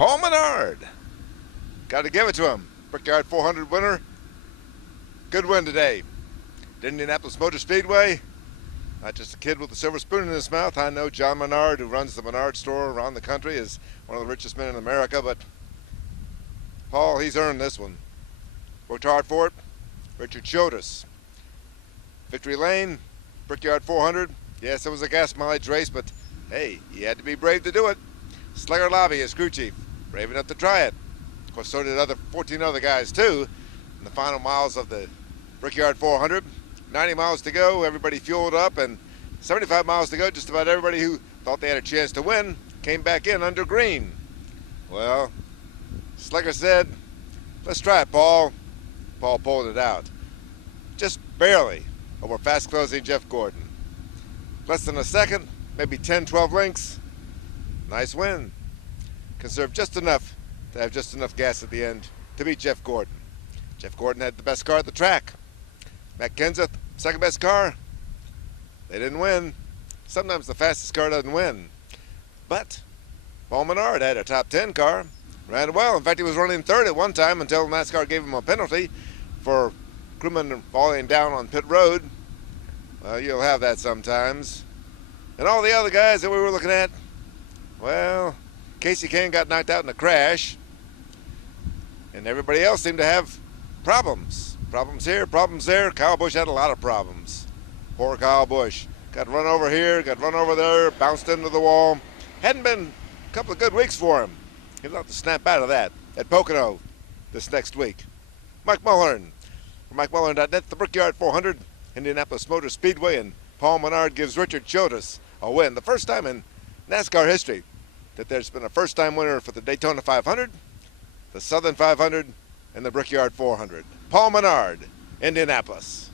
Paul Menard. Got to give it to him. Brickyard 400 winner. Good win today. At Indianapolis Motor Speedway. Not just a kid with a silver spoon in his mouth. I know John Menard, who runs the Menard store around the country, is one of the richest men in America, but Paul, he's earned this one. Worked hard for it. Richard showed us. Victory Lane, Brickyard 400. Yes, it was a gas mileage race, but hey, he had to be brave to do it. Slayer Lobby, his crew chief, brave enough to try it. Of course, so did 14 other guys too. In the final miles of the Brickyard 400, 90 miles to go, everybody fueled up, and 75 miles to go, just about everybody who thought they had a chance to win came back in under green. Well, Slicker said, let's try it, Paul. Paul pulled it out. Just barely over fast closing Jeff Gordon. Less than a second, maybe 10, 12 lengths. Nice win. Conserved just enough to have just enough gas at the end to beat Jeff Gordon. Jeff Gordon had the best car at the track. Matt Kenseth, second best car. They didn't win. Sometimes the fastest car doesn't win. But Paul Menard had a top 10 car. Ran well. In fact, he was running third at one time until NASCAR gave him a penalty for crewmen falling down on pit road. Well, you'll have that sometimes. And all the other guys that we were looking at, well, Casey Kane got knocked out in a crash. And everybody else seemed to have problems. Problems here, problems there. Kyle Busch had a lot of problems. Poor Kyle Busch. Got run over here, got run over there, bounced into the wall. Hadn't been a couple of good weeks for him. He'll have to snap out of that at Pocono this next week. Mike Mulhern. For MikeMulhern.net, the Brickyard 400, Indianapolis Motor Speedway, and Paul Menard gives Richard Chodas a win. The first time in NASCAR history that there's been a first-time winner for the Daytona 500, the Southern 500, and the Brickyard 400. Paul Menard, Indianapolis.